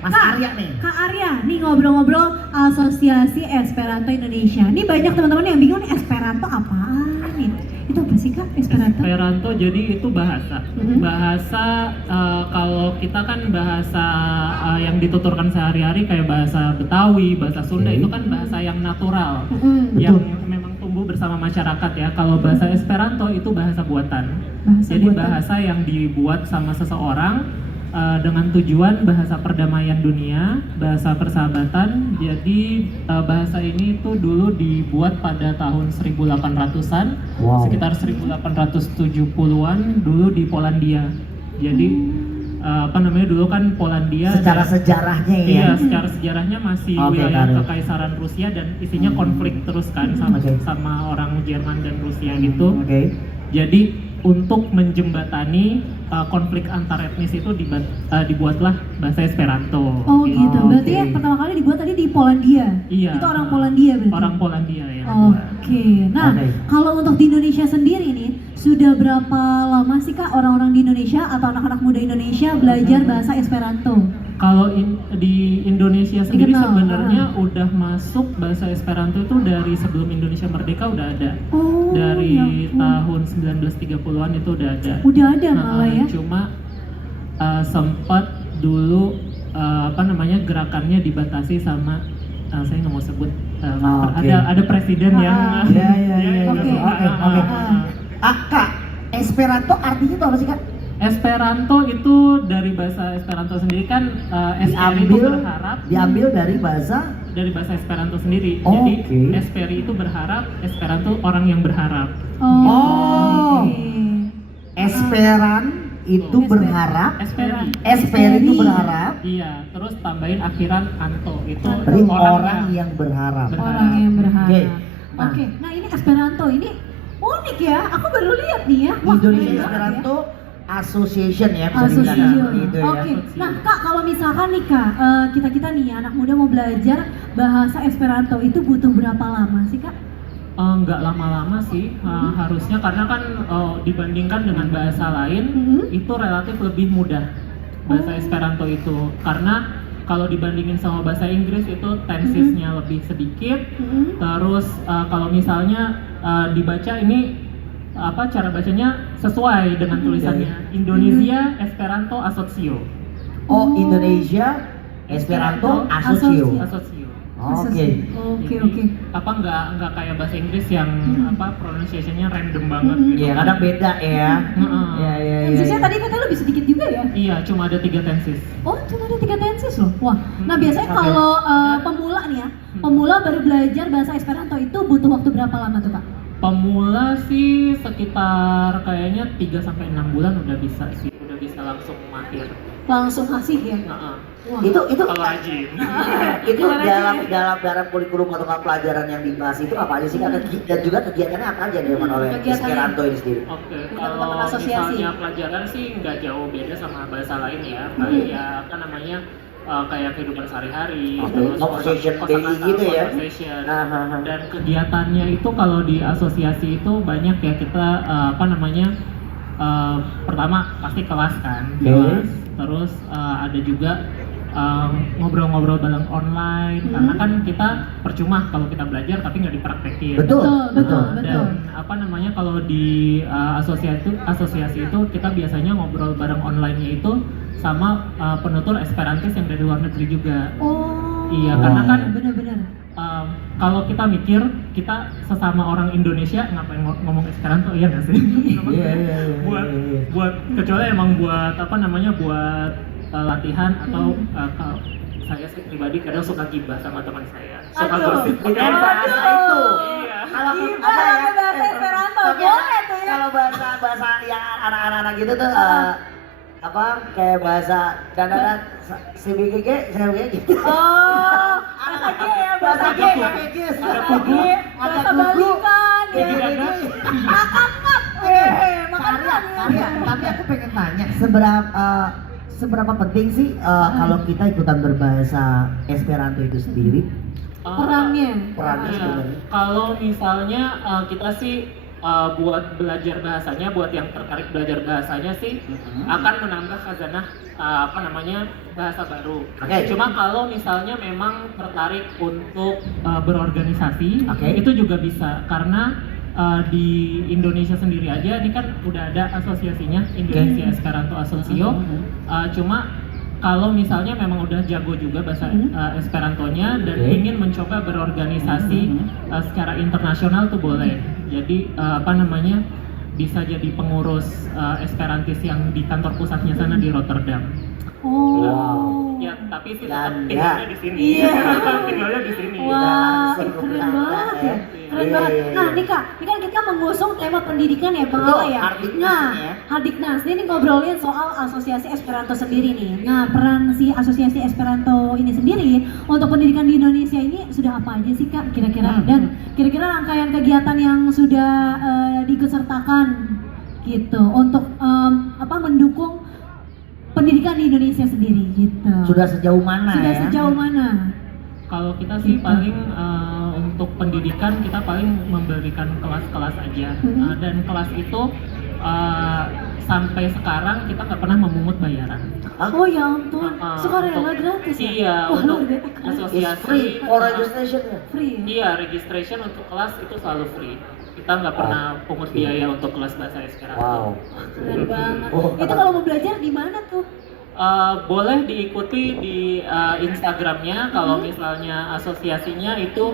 Mas Kak, Arya nih. Kak Arya, nih ngobrol-ngobrol Asosiasi Esperanto Indonesia. Ini banyak teman-teman yang bingung nih Esperanto apaan nih? Itu apa sih Kak Esperanto? Esperanto jadi itu bahasa. Mhm. Bahasa kalau kita kan bahasa yang dituturkan sehari-hari kayak bahasa Betawi, bahasa Sunda Oke. itu kan bahasa yang natural. Mhm. Yang Betul. memang tumbuh bersama masyarakat ya. Kalau bahasa Esperanto itu bahasa buatan. Bahasa Jadi buatan. bahasa yang dibuat sama seseorang dengan tujuan bahasa perdamaian dunia, bahasa persahabatan. Jadi bahasa ini tuh dulu dibuat pada tahun 1800-an, Wow. sekitar 1870-an dulu di Polandia. Jadi apa namanya dulu kan Polandia Secara sejarahnya ya. iya, secara sejarahnya masih Oke, wilayah Karin. Kekaisaran Rusia dan isinya konflik terus kan sama Oke. sama orang Jerman dan Rusia gitu. Oke. Jadi untuk menjembatani konflik antar etnis itu dibuatlah bahasa Esperanto. Oh gitu, berarti Oke. ya pertama kali dibuat tadi di Polandia. Iya. Itu orang Polandia berarti. Orang Polandia ya. buat. Oke, nah Oke. kalau untuk di Indonesia sendiri nih, sudah berapa lama sih Kak orang-orang di Indonesia atau anak-anak muda Indonesia belajar bahasa Esperanto? Kalau di Indonesia sendiri Dikenal, sebenarnya udah masuk bahasa Esperanto itu dari sebelum Indonesia merdeka udah ada. Oh, Dari ya ampun. tahun 1930-an itu udah ada. Udah ada malah ya? Cuma sempat dulu apa namanya gerakannya dibatasi sama saya nggak mau sebut Oke. ada presiden yang Iya, iya, iya, iya. Oke. Oke. Kak, Esperanto artinya itu apa sih Kak? Esperanto itu dari bahasa Esperanto sendiri kan esperi itu berharap diambil dari bahasa. dari bahasa Esperanto sendiri. Oh, Jadi oke. esperi itu berharap, Esperanto orang yang berharap. Oh. oke. Esperan itu Esper- berharap. Esperi. Esperi itu berharap. Iya, terus tambahin akhiran anto itu Berarti orang yang berharap. Orang yang berharap. Oke. Oke, Nah. nah ini Esperanto ini unik ya. Aku baru lihat nih ya. Wah, Indonesia keren banget Esperanto Association ya, bisa Association. dibilang gitu ya. Oke, nah Kak kalau misalkan nih Kak, kita nih anak muda mau belajar bahasa Esperanto itu butuh berapa lama sih Kak? nggak lama-lama sih harusnya karena kan dibandingkan dengan bahasa lain Mhm. itu relatif lebih mudah bahasa Oh. Esperanto itu karena kalau dibandingin sama bahasa Inggris itu tensesnya lebih sedikit. Mhm. Terus kalau misalnya dibaca ini apa cara bacanya sesuai dengan tulisannya Indonesia Esperanto Asocio. Oh, Indonesia Esperanto Asocio. Asocio. Oke. Oke, Jadi, oke. apa nggak kayak bahasa Inggris yang apa pronunciation-nya random banget Hmm. gitu. Iya, kadang beda ya. Heeh. Iya, iya, iya. Tensesnya iya. tadi katanya lebih sedikit juga ya? Iya, cuma ada 3 tenses. Oh, cuma ada 3 tenses loh. Wah, nah biasanya Oke. kalau pemula nih ya, pemula baru belajar bahasa Esperanto itu butuh waktu berapa lama tuh Kak? Pemula sih sekitar kayaknya 3 sampai 6 bulan udah bisa sih, udah bisa langsung mahir. Langsung asik ya? Heeh. Wah. Itu Kalau rajin. itu Gimana dalam kurikulum atau pelajaran yang dibahas itu apa aja sih Kak? Dan juga kegiatannya apa aja dilakukan oleh Kegiatannya. Esperanto ini sendiri? Oke, Dengan kalau teman-teman asosiasi. misalnya pelajaran sih nggak jauh beda sama bahasa lain ya. Hmm. Kayak ya apa namanya kayak kehidupan sehari-hari, Oke, terus conversation kosakata, daily gitu ya. conversation. Nah. Dan kegiatannya itu kalau di asosiasi itu banyak ya kita apa namanya pertama pasti kelas kan, Oke. kelas. Terus ada juga ngobrol-ngobrol bareng online karena kan kita percuma kalau kita belajar tapi nggak dipraktekin. Betul, betul. Dan apa namanya kalau di asosiasi itu kita biasanya ngobrol bareng online-nya itu sama penutur Esperantis yang dari luar negeri juga. Oh. Iya, karena kan benar-benar. kalau kita mikir kita sesama orang Indonesia ngapain ngomong Esperanto, iya nggak sih? Iya, iya, iya. buat kecuali emang buat apa namanya buat latihan atau kalau saya sih pribadi kadang suka gibah sama teman saya, suka Aduh. gosip Dengan bahasa itu. Iya. Kalau Gibah apa ya? pakai bahasa Esperanto, Tapi boleh tuh ya. Kalau bahasa yang anak-anak gitu tuh apa kayak bahasa dan si BGG saya gitu. Oh, bahasa G ya, bahasa G ya. Ada kudu, Bahasa balikan ya. Makan makan Karya. Tapi aku pengen tanya seberapa penting sih kalau kita ikutan berbahasa Esperanto itu sendiri? Perannya. Perannya Iya. sebenarnya. Kalau misalnya kita sih buat belajar bahasanya, buat yang tertarik belajar bahasanya sih akan menambah khazanah bahasa baru. Oke. Cuma kalau misalnya memang tertarik untuk berorganisasi, Oke. itu juga bisa karena di Indonesia sendiri aja ini kan udah ada asosiasinya, Indonesia Esperanto Asosio. Cuma kalau misalnya memang udah jago juga bahasa Esperantonya dan Oke. ingin mencoba berorganisasi secara internasional tuh boleh. Jadi bisa jadi pengurus Esperantis yang di kantor pusatnya sana di Rotterdam. Oh. Wow. Ya, tapi sih Dan tetap tinggalnya di sini. Iya. Tinggalnya di sini. Wah, langsung ke keren belakang, banget ya. ya. Keren Iya, banget. iya, iya. Nah, ini Kak, ini kan kita mengusung tema pendidikan ya, Bang Betul, Ala ya. Hardiknas Nah, ini ya. Hardiknas ini ngobrolin soal Asosiasi Esperanto sendiri nih. Nah, peran si Asosiasi Esperanto ini sendiri untuk pendidikan di Indonesia ini sudah apa aja sih Kak kira-kira? Dan kira-kira rangkaian kegiatan yang sudah diikutsertakan gitu untuk mendukung pendidikan di Indonesia sendiri gitu. Sudah sejauh mana Sudah ya? sejauh mana? Kalau kita sih Gitu. paling untuk pendidikan kita paling memberikan kelas-kelas aja. Dan kelas itu sampai sekarang kita nggak pernah memungut bayaran. Oh ya ampun, sukarela Untuk- gratis ya? Iya, Wah, untuk luar biasa. It's asosiasi. free for registration ya? Free ya? Iya, registration untuk kelas itu selalu free. Kita nggak pernah pungut biaya untuk kelas bahasa Esperanto. Wow. Keren banget. Oh. Itu kalau mau belajar di mana tuh? Boleh diikuti di Instagramnya kalau misalnya asosiasinya itu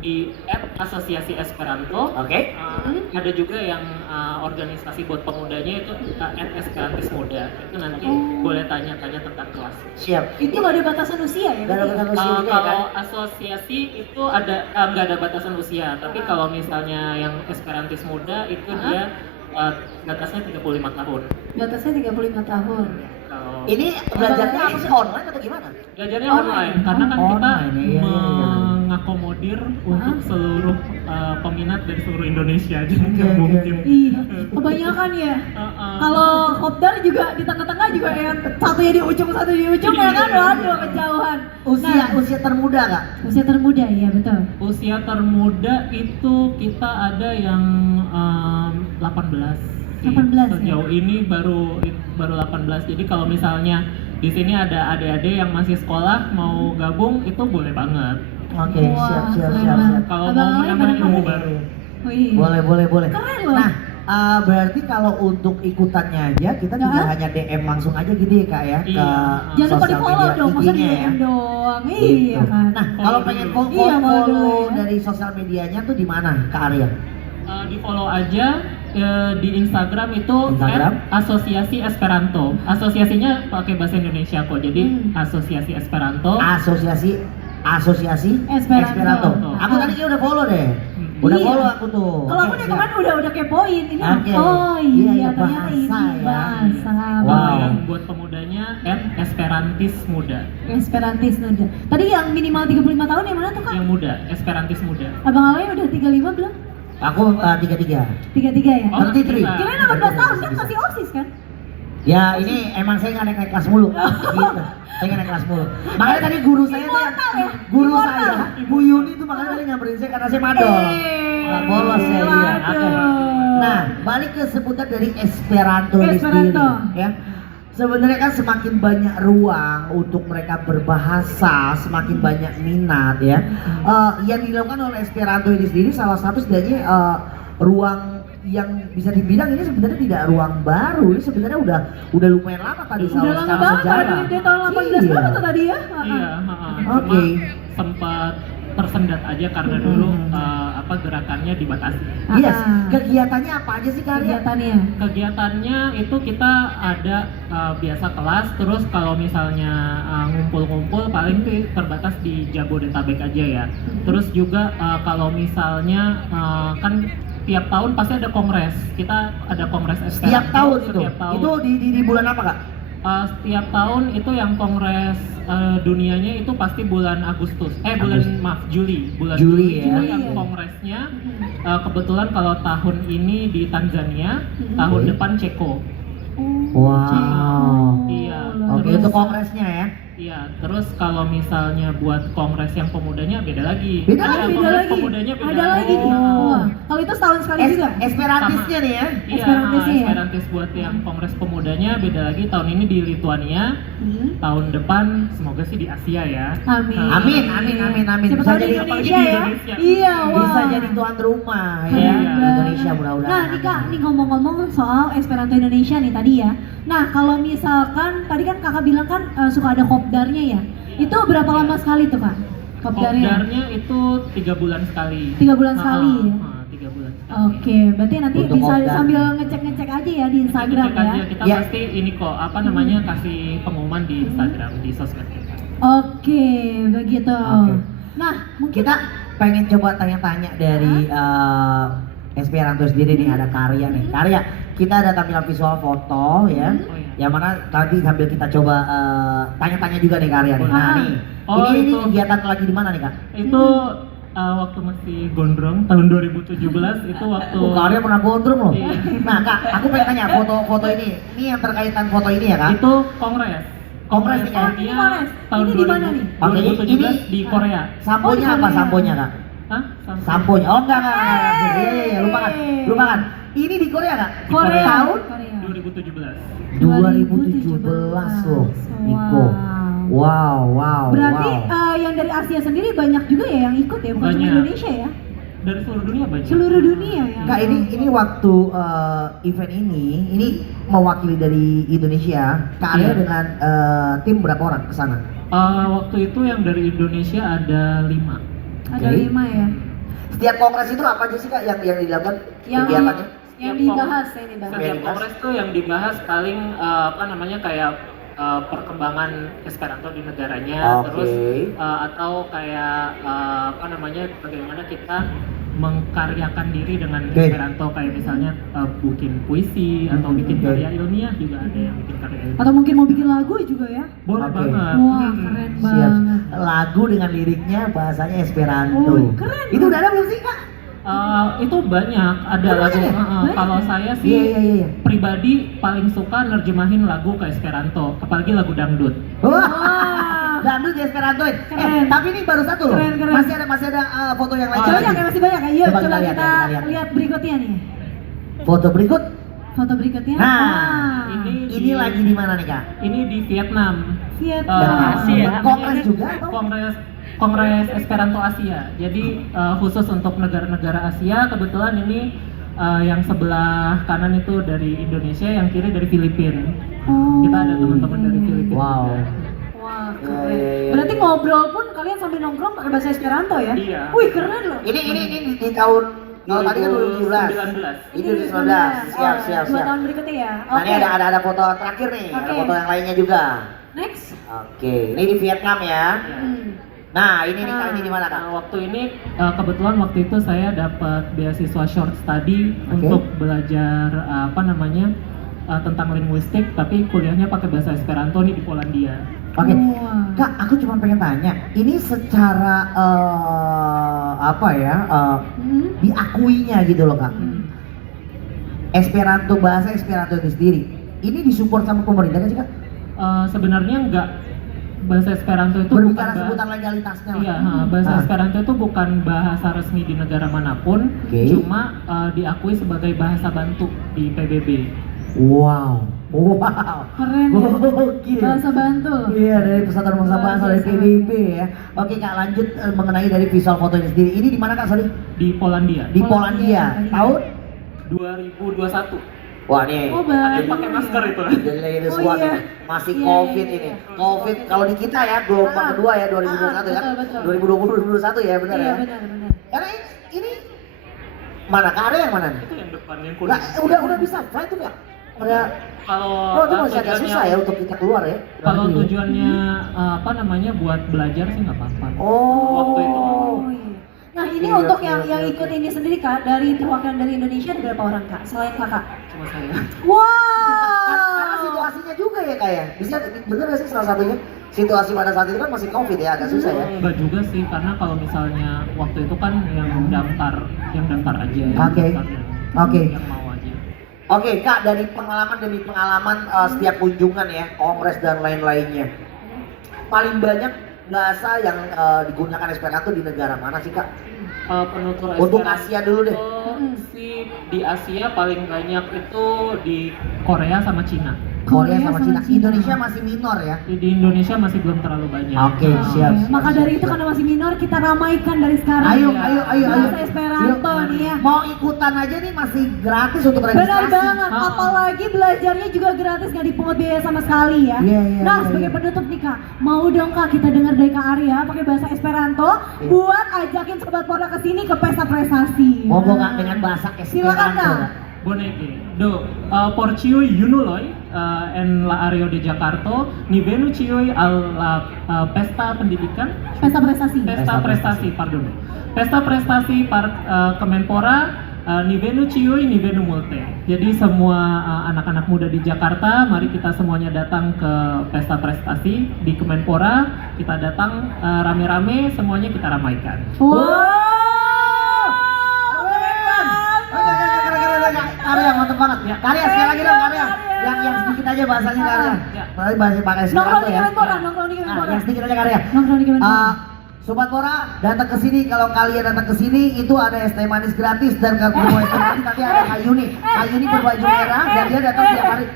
di @asosiasi Esperanto. Oke. Ada juga yang organisasi buat pemudanya itu @esperantis muda. Itu nanti boleh tanya-tanya tentang kelas. Siap. Itu nggak ada batasan usia ya? Gak ada batasan usia juga ya, Kalau kan? asosiasi itu ada nggak ada batasan usia, tapi kalau misalnya yang Esperantis muda itu dia batasnya 35 tahun. Batasnya 35 tahun. Kalau Ini belajarnya apa sih, online atau gimana? belajarnya Online. online, karena kan kita Online, iya, iya, iya. mengakomodir untuk seluruh peminat dari seluruh Indonesia, jadi Oke, nggak oke, mungkin. oke. Ih, kebanyakan ya. Kalau kopdar juga di tengah-tengah juga yang satunya di ujung satu di ujung ya kan, waduh kejauhan. Usia termuda kak? Usia termuda ya betul. Usia termuda itu kita ada yang 18 sih. 18 ya? Sejauh ini baru 18. Jadi kalau misalnya di sini ada adik-adik yang masih sekolah mau gabung itu boleh banget. Oke, Wah, siap, siap, keren siap, banget. siap. Kalau Abang mau Alay menambah pada ilmu pakai. baru. Wih. Boleh. Keren loh. Nah, berarti kalau untuk ikutannya aja kita tinggal hanya DM langsung aja gitu ya kak ya ke Iya. Jangan lupa di sosial follow media dong, masa di IG-nya DM doang. Iya Gitu. kan. Nah, kalau pengen Follow dulu. Iya, follow dulu follow ya. dari sosial medianya tuh di mana Kak Arya? Di follow aja di Instagram itu Instagram? @asosiasi Esperanto. Asosiasinya pakai bahasa Indonesia kok. Jadi Asosiasi Esperanto. Asosiasi Esperanto. Aku tadi kayak udah follow deh. Udah Iya. follow aku tuh. Kalau aku Oke, dari siap. kemarin udah kepoin ini. Oke. Oh Iya, iya, iya, ternyata ini bahasa ya. bahasa. Kalau Wow. yang buat pemudanya Esperantis muda. Esperantis muda. Tadi yang minimal 35 tahun yang mana tuh kak? Yang muda, Esperantis muda. Abang Alay udah 35 belum? Aku 33. 33 ya? Oh, 33. bisa. Kirain 18 tahun kan masih OSIS kan? Ya ini emang saya nggak naik kelas mulu, gitu. Saya nggak naik kelas mulu. Makanya tadi guru saya tuh yang, Immortal ya? guru Immortal. saya, Bu Yuni tuh makanya tadi nyamperin saya karena saya madol. Nggak bolos ya dia. Oke. Waduh. Nah balik ke sebutan dari Esperanto ini Esperanto. sendiri, ya. Sebenarnya kan semakin banyak ruang untuk mereka berbahasa, semakin banyak minat ya. Yang dilakukan oleh Esperanto ini sendiri salah satu setidaknya ruang yang bisa dibilang ini sebenarnya tidak ruang baru, ini sebenarnya udah lumayan lama tadi Udah lama secara banget sejarah. dari tahun 18 Iya. berapa tuh tadi ya? Iya, Oke. cuma sempat tersendat aja karena dulu gerakannya dibatasi. Yes, kegiatannya apa aja sih Kak Arya? Kegiatannya. Kegiatannya itu kita ada biasa kelas, terus kalau misalnya ngumpul-ngumpul paling tuh terbatas di Jabodetabek aja ya. Terus juga kalau misalnya kan tiap tahun pasti ada kongres. Kita ada kongres Esperanto Setiap tahun itu. setiap tahun. Itu di bulan apa Kak? Setiap tahun itu yang kongres dunianya itu pasti bulan Agustus. Juli. Bulan Juli, ya. Itu Juli, yang ya. kongresnya kebetulan kalau tahun ini di Tanzania, tahun Oke. depan Ceko. Wow. Iya. Oke, Terus- itu kongresnya ya. Iya, terus kalau misalnya buat kongres yang pemudanya beda lagi. Beda Iya, lagi, beda kongres lagi. pemudanya beda Ada lagi nih. Wah, kalau itu setahun sekali juga. Esperantisnya nih ya. Iya, Esperantisnya ya? Esperantis buat yang kongres pemudanya beda lagi. Tahun ini di Lituania, tahun depan semoga sih di Asia ya. Amin. Amin, amin, amin, amin. Siapa Bisa tahu di jadi Indonesia apalagi di ya. Indonesia. Iya, wah. Bisa jadi tuan rumah ya Iya. di Indonesia mudah-mudahan. Nah, nih Kak, nih ngomong-ngomong soal Esperanto Indonesia nih tadi ya. Nah, kalau misalkan tadi kan Kakak bilang kan suka ada kopdarnya ya. Itu berapa lama sekali tuh Kak? Kopdarnya? Kopdarnya itu 3 bulan sekali. 3 bulan sekali ya? 3 bulan sekali. Oke, berarti nanti Untuk bisa kopdar. sambil ngecek-ngecek aja ya di Instagram Cek ya. aja, kita Ya. pasti ini kok apa namanya kasih pengumuman di Instagram, di sosmed kita. Oke, begitu. Oke. Nah, mungkin Kita pengen coba tanya-tanya dari Esperanto sendiri nih, ada karya nih. Karya, kita ada tampilan visual foto ya. Oh, iya. Yang mana tadi sambil kita coba tanya-tanya juga nih karya nih. Nah, Ah. nih. Oh, ini itu. kegiatan lagi di mana nih, Kak? Itu waktu masih gondrong tahun 2017 itu waktu Oh, karya pernah gondrong loh. Iya. Nah, Kak, aku pengen tanya foto-foto ini. Ini yang terkaitan foto ini ya, Kak? itu kongres. Kongres nih, Kak? Audia Kongres. tahun Ini di mana nih? 2017 Oke, di Korea. Samponya Oh, di apa Korea. samponya, Kak? Hah? Samponya. Oh, enggak. Iya, lupakan. Lupakan. Ini di Korea, Kak? Di Korea. Tahun Korea. 2017. 2017 loh, Niko. Wow. Berarti wow. yang dari Asia sendiri banyak juga ya yang ikut ya, bukan cuma Banyak. Indonesia ya? Dari seluruh dunia banyak. Seluruh dunia ya. Kak, ini waktu event ini mewakili dari Indonesia. Kak Arya Iya. dengan tim berapa orang ke sana? Waktu itu yang dari Indonesia ada 5. Ada Oke. 5 ya. Setiap kongres itu apa aja sih, Kak, yang dilakukan Yang kegiatannya? yang Setiap dibahas ya nih Bang. Setiap kongres tuh yang dibahas paling apa namanya kayak perkembangan Esperanto di negaranya, Oke. terus atau kayak apa namanya bagaimana kita mengkaryakan diri dengan Oke. Esperanto, kayak misalnya bikin puisi atau bikin Oke. karya ilmiah, juga ada yang bikin karya ilmiah. Atau mungkin mau bikin lagu juga ya? Boleh Oke. banget. Wah, Hmm. keren Siap. banget. Lagu dengan liriknya bahasanya Esperanto. Oh, keren. Itu udah ada belum sih, Kak? Itu banyak, ada Oh, lagu. banyak? Banyak. Kalau saya sih Iya. pribadi paling suka nerjemahin lagu ke Esperanto, apalagi lagu dangdut. Wah. Wah. Dangdut di Esperantoin. Keren. Tapi ini baru satu loh. Keren. Masih ada foto yang lain. Banyak ya, masih banyak ya. Yuk Coba coba kita lihat, kita kita lihat. lihat berikutnya nih. Foto berikut. Foto berikutnya. Nah, Wah. Ini lagi di mana nih, Kak? Ini di Vietnam. Vietnam. Asia. Kongres juga atau? Kongres Esperanto Asia. Jadi khusus untuk negara-negara Asia. Kebetulan ini yang sebelah kanan itu dari Indonesia, yang kiri dari Filipina. Oh. Kita ada teman-teman dari Filipina. Wow. juga. Wah, Ya, keren. ya. Berarti ngobrol pun kalian sambil nongkrong pakai bahasa Esperanto ya? Iya. Wih, keren loh. Ini di tahun tadi kan 2017. 2019. Itu 2019. Siap. 2 tahun berikutnya ya. Nah, ini ada foto terakhir nih. Ada Oke. foto yang lainnya juga. Next. Oke, ini di Vietnam ya. Ya. Nah, ini nih Kak, ini di mana, Kak? Nah, waktu ini kebetulan waktu itu saya dapat beasiswa short study Oke. untuk belajar apa namanya tentang linguistik, tapi kuliahnya pakai bahasa Esperanto nih di Polandia. Oke. Wah. Kak, aku cuma pengen tanya, ini secara apa ya? Diakuinya gitu loh, Kak. Esperanto, bahasa Esperanto itu sendiri. Ini disupport sama pemerintah kan sih, Kak? Sebenarnya enggak, bahasa Esperanto itu Berbicara bukan seputar legalitasnya lah. Iya, bahasa Ah. Esperanto itu bukan bahasa resmi di negara manapun, Oke. cuma diakui sebagai bahasa bantu di PBB. Wow. Keren ya. Gokil. Bahasa bantu. Iya, dari Persatuan Bangsa Bangsa dari PBB ya. Oke, Kak, lanjut mengenai dari visual foto ini sendiri. Ini di mana, Kak? Sorry. Di Polandia. Di Polandia. Tahun? 2021. Wah, nih. Oh, baik. Pakai masker itu. Jadi ini Oh, semua iya. masih Iya, COVID iya, ini. iya. COVID kalau di kita ya gelombang kedua ya 2021 kan. betul. 2020 2021 ya, benar Iya, ya. benar. Karena ini mana, Kak? Ada yang mana nih? Itu yang depan yang Lah, kuning. udah bisa fly tuh, Kak. Ada Kalau itu masih agak susah ya untuk kita keluar ya. Kalau tujuannya apa namanya buat belajar sih nggak apa-apa. Waktu itu. Oh. Oh, iya. Nah, ini Iya, untuk iya, yang iya, ikut iya. ini sendiri Kak, dari perwakilan dari Indonesia ada berapa orang Kak? Selain Kakak? Cuma saya. Karena Wow. situasinya juga ya, Kak ya. Bisa bener gak sih salah satunya? Situasi pada saat itu kan masih COVID ya, agak susah ya. Enggak juga sih, karena kalau misalnya waktu itu kan yang daftar aja. Yang Oke. daftar Oke. yang mau aja. Oke, Kak, dari pengalaman demi pengalaman setiap kunjungan ya, kongres dan lain-lainnya. paling banyak bahasa yang digunakan Esperanto di negara mana sih Kak? Penutur Untuk Esperanto Asia dulu deh. sih di Asia paling banyak itu di Korea sama Cina. Korea Korea sama sama Cina. Cina. Indonesia masih minor ya. Di Indonesia masih belum terlalu banyak. Oke, Oke, siap. Maka dari itu karena masih minor kita ramaikan dari sekarang. Ayo, ya. ayo. Bahasa Esperanto Yuk. nih ya. Mau ikutan aja nih masih gratis untuk Benar registrasi. banget, apalagi belajarnya juga gratis, nggak dipungut biaya sama sekali ya. Iya, Nah, iya, sebagai iya. penutup nih Kak, mau dong Kak kita dengar dari Kak Arya pakai bahasa Esperanto Iya. buat ajakin sobat Porda ke sini ke pesta prestasi. Monggo Kak dengan bahasa Silakan Esperanto. Kak. Boneke, do porcioi Yunuloi en la Areo de Jakarta, ni venu cioi al pesta pendidikan, Pesta prestasi. pesta prestasi, pardon. Pesta prestasi Kemenpora, ni venu cioi, ni venu multe. Jadi semua anak-anak muda di Jakarta, mari kita semuanya datang ke pesta prestasi di Kemenpora. Kita datang rame-rame, semuanya kita ramaikan. Wow. Karya mantep banget ya. Karya sekali lagi dong Karya. Yang sedikit aja bahasanya Karya. Ya. Tapi bahasa pakai Nongkrong Esperanto di ya. Kemenpora, nongkrong di Nah, Kemenpora. yang sedikit aja Karya. Nongkrong di Kemenpora. Sobat Pora datang ke sini, kalau kalian datang ke sini itu ada es teh manis gratis dan kalau mau es teh manis nanti ada Kayuni. Kayuni berbaju merah dan dia datang tiap hari.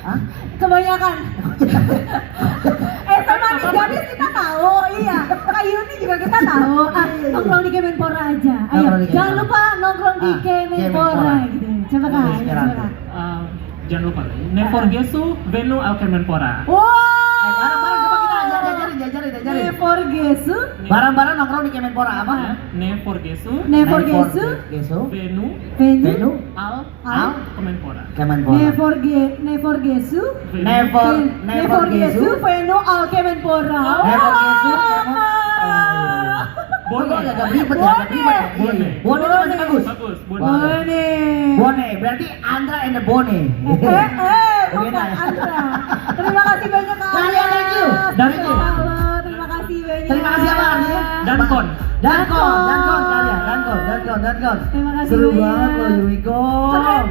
Hah? Kebanyakan. Manis gadis kita tahu, iya. Kayuni juga kita tahu. Nongkrong di Kemenpora aja. Ayo, Nongkrong di jangan Kemenpora. lupa nongkrong di Kemenpora. Kemenpora gitu. Coba Kak, Oke, ayo, Esperanto. coba Kak. Jangan lupa, ne forgesu venu al Kemenpora. Eh, bareng-bareng coba kita jajarin. Neforgesu, Bareng-bareng nongkrong di Kemenpora apa? Ne forgesu Neforgesu, Gesu. venu Venu, Venu. al Al, Kemenpora. Kemenpora. Neforgesu, Neforgesu. Venu al Kemenpora. Neforgesu. Bone. Kok agak ribet ya, agak ribet ya. Bone. Bone itu masih bagus. Bagus, bone. Bone. Bone, berarti Andra and the Bone. Bukan Beda ya? Andra. Terima kasih banyak Kak. Kalian, thank you. Dan Terima kasih banyak. Terima kasih apa artinya? Dankon. Dankon, Karya, Dankon. Terima kasih Seru banyak. banget loh Yumiko. Keren banget.